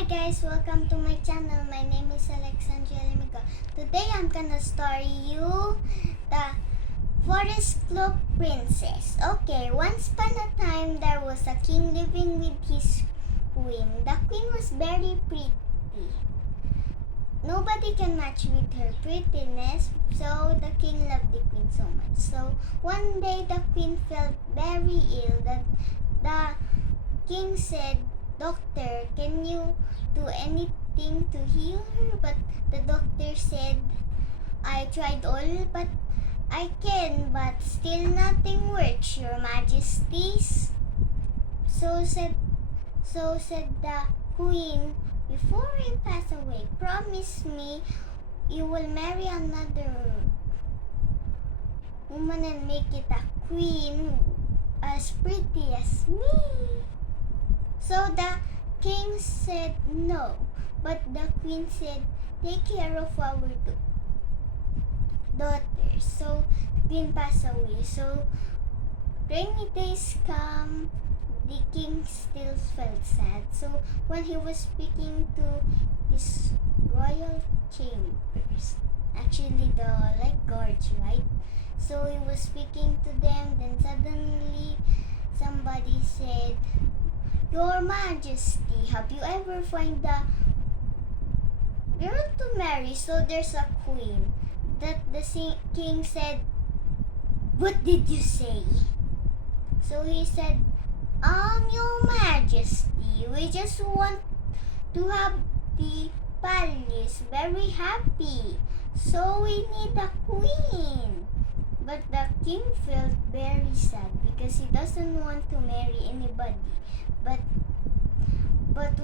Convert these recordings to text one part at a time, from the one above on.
Hi guys, welcome to my channel. My name is Alexandra. Today I'm gonna story you the Forest Cloaked Princess. Okay, once upon a time there was a king living with his queen. The queen was very pretty. Nobody can match with her prettiness, so the king loved the queen so much. So one day the queen felt very ill. The king said, "Doctor, can you do anything to heal her?" But the doctor said, "I tried all but I can, but still nothing works, Your Majesties." So said the queen, "Before I pass away, promise me you will marry another woman and make it a queen as pretty as me." So the king said no, but the queen said, "Take care of our daughters." So the queen passed away. So rainy days come, the king still felt sad. So when he was speaking to his royal chambers, actually the guards, right? So he was speaking to them, then suddenly somebody said, "Your Majesty, have you ever find a girl to marry? So there's a queen." That the king said, "What did you say?" So he said, Your Majesty, we just want to have the palace very happy. So we need a queen." But the king felt very sad because he doesn't want to marry anybody. But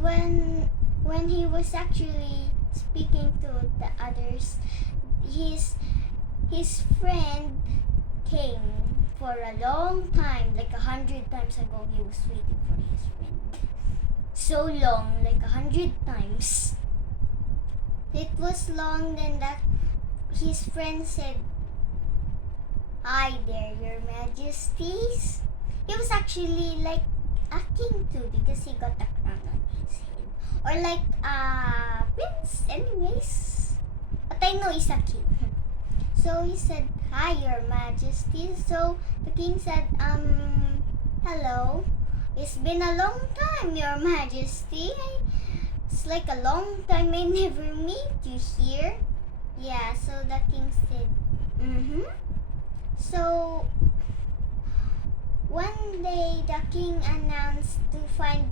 when he was actually speaking to the others, his friend came for a long time, like 100 times ago. He was waiting for his friend. So long, like 100 times. It was long. Then that his friend said, "Hi there, Your Majesties." He was actually like a king too because he got a crown on his head, or like a prince anyways, but I know he's a king. So he said, "Hi, Your Majesty." So the king said, "Hello. It's been a long time, Your Majesty. It's like a long time I never meet you here." Yeah, so the king said, So one day the king announced to find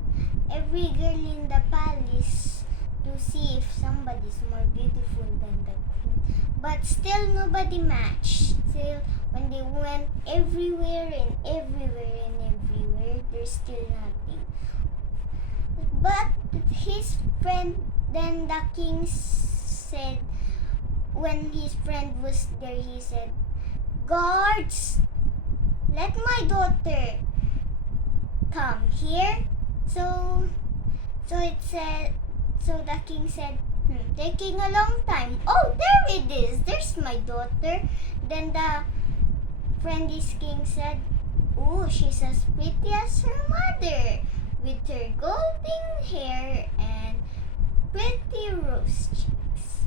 every girl in the palace to see if somebody's more beautiful than the queen. But still nobody matched. Still, when they went everywhere, there's still nothing. But his friend, then the king said, when his friend was there, he said, "Guards, let my daughter come here." So the king said, "Taking a long time. Oh, there it is. There's my daughter." Then the friend his king said, "Oh, she's as pretty as her mother, with her golden hair and pretty rose cheeks."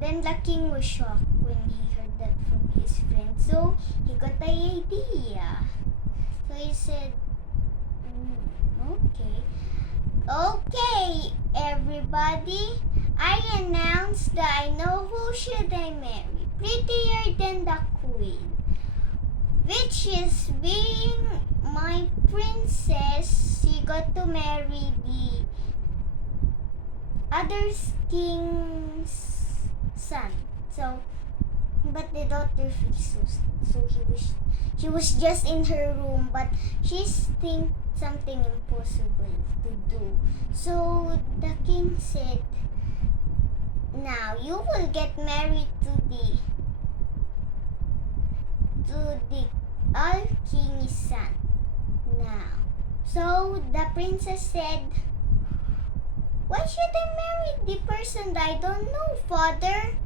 Then the king was shocked when he heard that from his friend. So he got the idea. So he said, Okay, everybody, I announce that I know who should I marry. Prettier than the queen, which is being my princess. She got to marry the other king's son. So, but the daughter feels so sad. So she was just in her room, but she's think something impossible to do. So the king said, "Now you will get married to the all king's son." Now, so the princess said, "Why should I marry the person that I don't know, father?"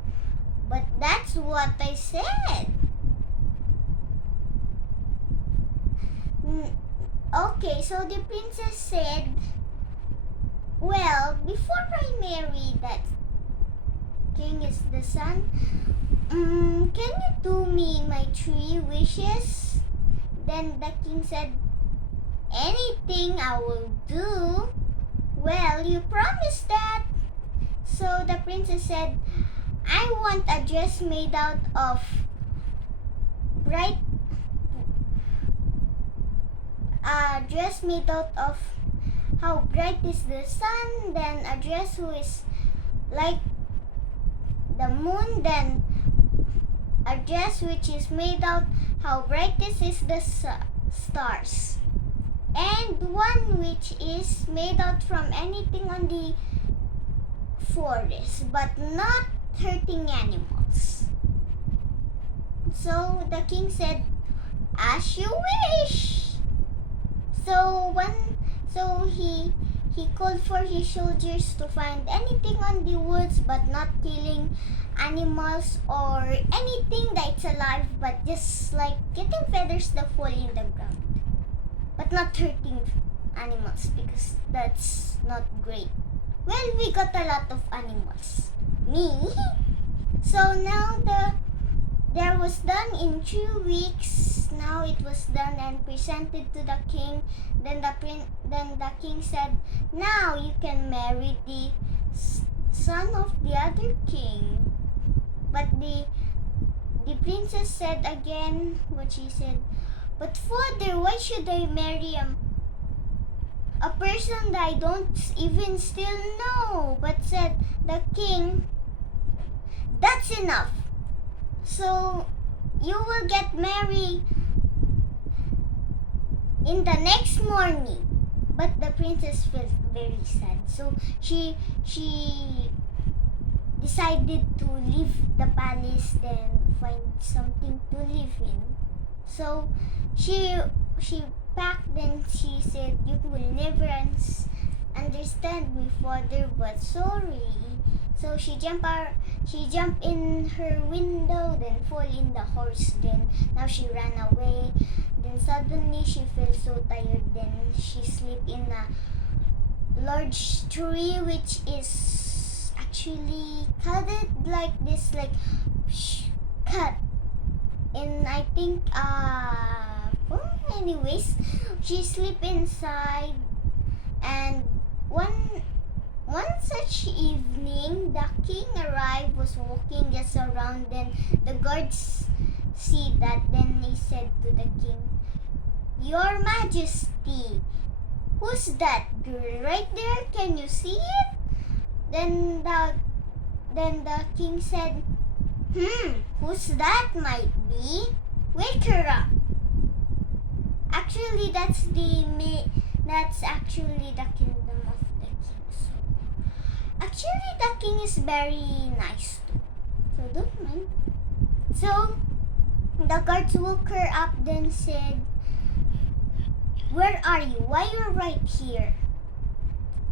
"But that's what I said." Okay, so the princess said, well, before I marry that king is the sun, can you do me my 3 wishes? Then the king said, anything I will do. Well, you promised that. So the princess said, I want a dress made out of bright, how bright is the sun, then a dress who is like the moon, then a dress which is made out how bright is the stars, and one which is made out from anything on the forest but not hurting animals. So the king said, as you wish. So he called for his soldiers to find anything on the woods but not killing animals or anything that's alive, but just like getting feathers that fall in the ground, but not hurting animals because that's not great. Well, we got a lot of animals. Me. So now there was done in 2 weeks. Now it was done and presented to the king. Then the king said, now you can marry the son of the other king. But the princess said again what she said, but father, why should I marry a person that I don't even still know? But said the king, that's enough. So you will get married in the next morning. But the princess felt very sad. So she decided to leave the palace, then find something to live in. So she packed, then she said, you will never understand me, father, but sorry. So she jumped in her window, then fall in the horse, then now she ran away. Then suddenly she felt so tired, then she slept in a large tree which is actually cutted like this, like cut. And I think well, anyways, she slept inside, and one such evening, the king arrived, was walking just around, then the guards see that, then he said to the king, Your Majesty, who's that girl right there? Can you see it? Then the king said, who's that might be? Wake her up. Actually, that's actually the kingdom of the king. So, actually, the king is very nice too. So don't mind. So the guards woke her up, then said, where are you? Why you're right here?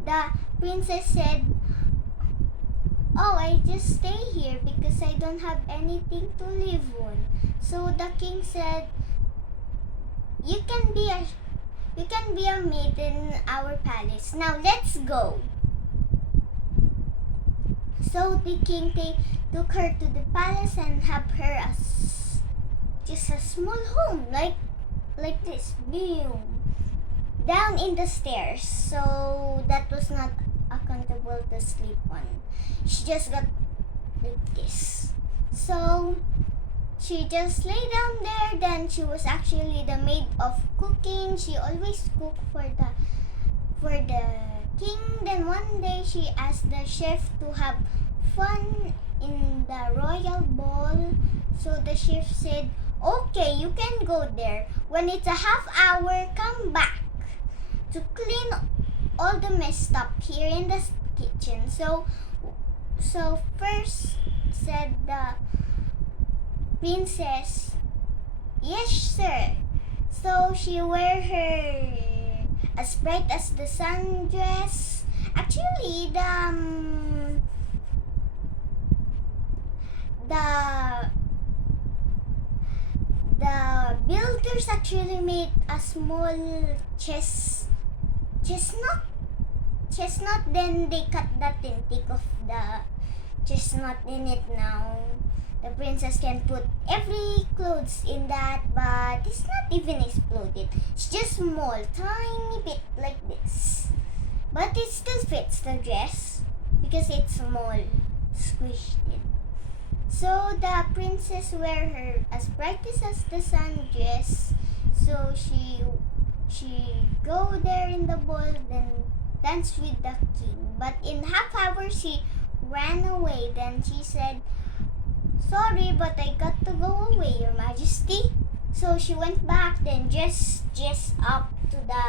The princess said, oh, I just stay here because I don't have anything to live on. So the king said, you can be a maid in our palace. Now let's go. So the king took her to the palace and have her just a small home like this. Boom. Down in the stairs. So that was not comfortable to sleep on. She just got like this. So she just lay down there. Then she was actually the maid of cooking. She always cooked for the king. Then one day she asked the chef to have fun in the royal ball. So the chef said, okay, you can go there. When it's a half hour, come back to clean all the messed up here in the kitchen. So first said the princess, yes sir. So she wear her as bright as the sun dress. Actually, the builders actually made a small chestnut chestnut. Then they cut the tintic of the chestnut in it. Now the princess can put every clothes in that, but it's not even exploded. It's just small, tiny bit like this. But it still fits the dress because it's small, squished it. So the princess wear her as bright as the sun dress. So she go there in the ball, then dance with the king. But in half hour she ran away. Then she said, "Sorry, but I got to go away, Your Majesty." So she went back, then just up to the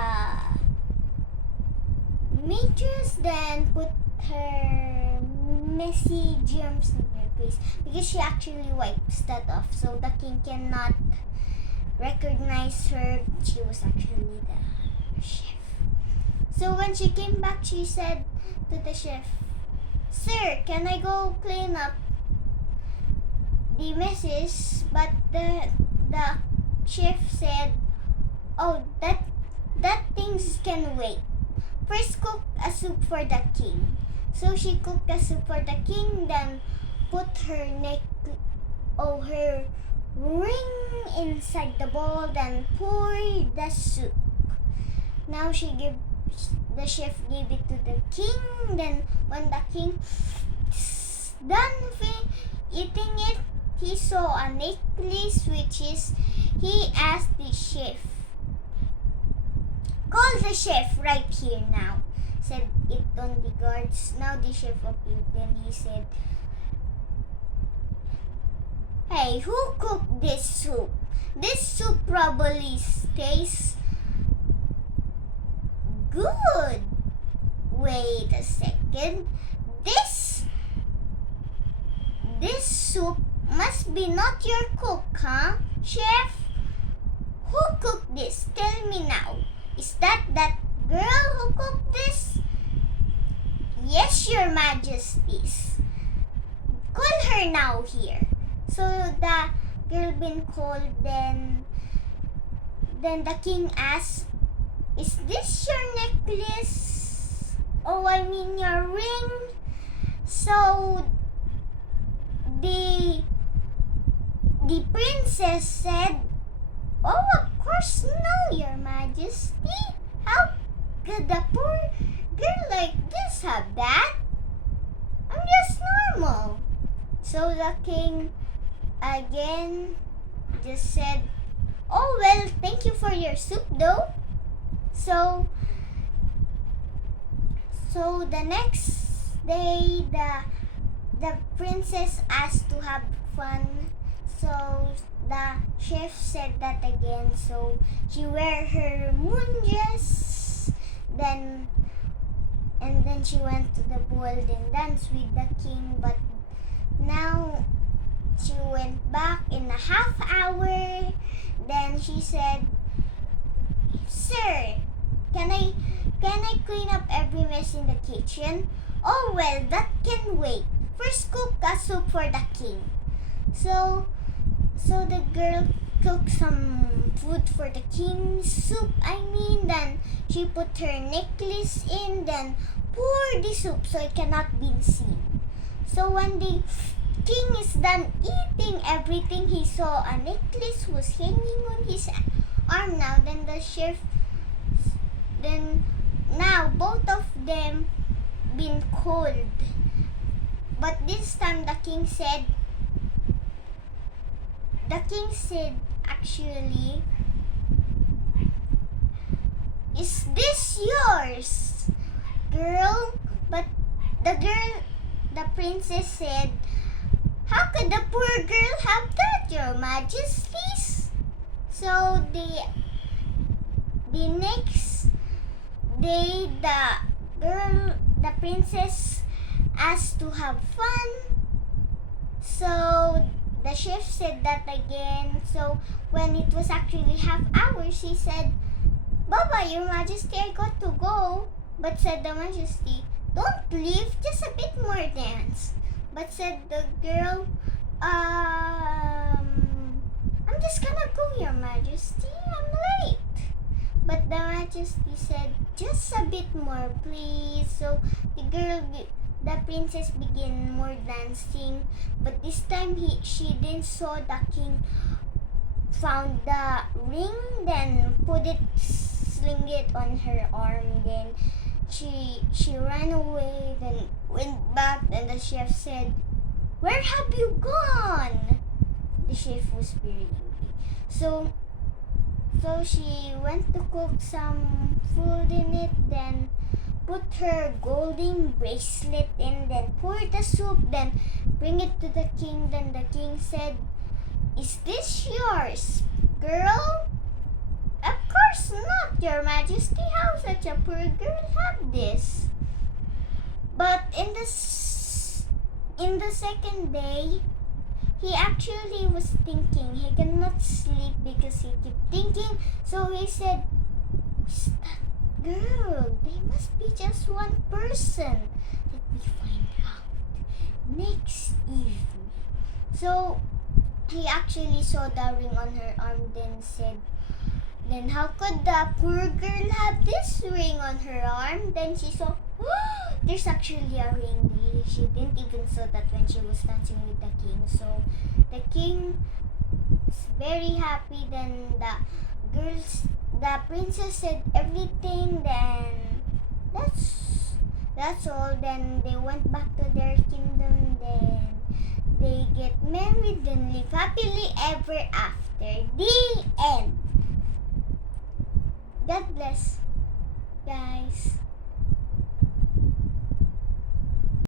mattress, then put her messy germs in her face because she actually wipes that off, so the king cannot recognize her. She was actually the chef. So when she came back, she said to the chef, "Sir, can I go clean up the messes?" But the chef said, "Oh, that things can wait. First cook a soup for the king." So she cooked a soup for the king, then put her her ring inside the bowl, then pour the soup. Now the chef gave it to the king. Then when the king done eating it, he saw a necklace, which is, he asked the chef, "Call the chef right here now," said it on the guards. Now the chef appeared, then he said, "Hey, who cooked this soup? This soup probably tastes good. Wait a second. This soup must be not your cook, huh? Chef, who cooked this? Tell me now. Is that girl who cooked this?" "Yes, Your Majesties." "Call her now here." So the girl been called. Then the king asked, "Is this your necklace? Oh, I mean your ring?" So the princess said, "Oh, of course no, Your Majesty. How could a poor girl like this have that? I'm just normal." So the king again just said, "Oh, well, thank you for your soup though." So the next day, the princess asked to have fun. So the chef said that again. So she wear her moon dress, then she went to the ball, then danced with the king. But now she went back in a half hour. Then she said, "Sir, can I clean up every mess in the kitchen?" "Oh, well, that can wait. First cook a soup for the king." So the girl cooked some food for the king's soup, then she put her necklace in, then pour the soup so it cannot be seen. So when the king is done eating everything, he saw a necklace was hanging on his arm now. Then the chef, now both of them been cold. But this time the king said actually, "Is this yours, girl?" But the princess said, "How could the poor girl have that, Your Majesties?" So the next day, the princess asked to have fun. So the chef said that again. So when it was actually half hour, she said, "Baba, Your Majesty, I got to go." But said the Majesty, "Don't leave, just a bit more dance." But said the girl, "I'm just gonna go, Your Majesty. I'm late." But the Majesty said, just a bit more, please. So the princess began more dancing. But this time she didn't saw the king found the ring, then sling it on her arm. Then she ran away, then went back, and the chef said, where have you gone? The chef was very angry. So she went to cook some food in it, then put her golden bracelet in, then pour the soup, then bring it to the king. Then the king said, is this yours, girl? Of course not, your majesty. How such a poor girl have this? But in the second day, he actually was thinking. He cannot sleep because he kept thinking. So he said, who's that girl? They must be just one person. Let me find out next evening. So he actually saw the ring on her arm, then said, then how could the poor girl have this ring on her arm? Then she saw, oh, there's actually a ring. She didn't even saw that when she was dancing with the king. So the king is very happy. Then the princess said everything. Then that's all. Then they went back to their kingdom. Then they get married and live happily ever after. The end. God bless, guys.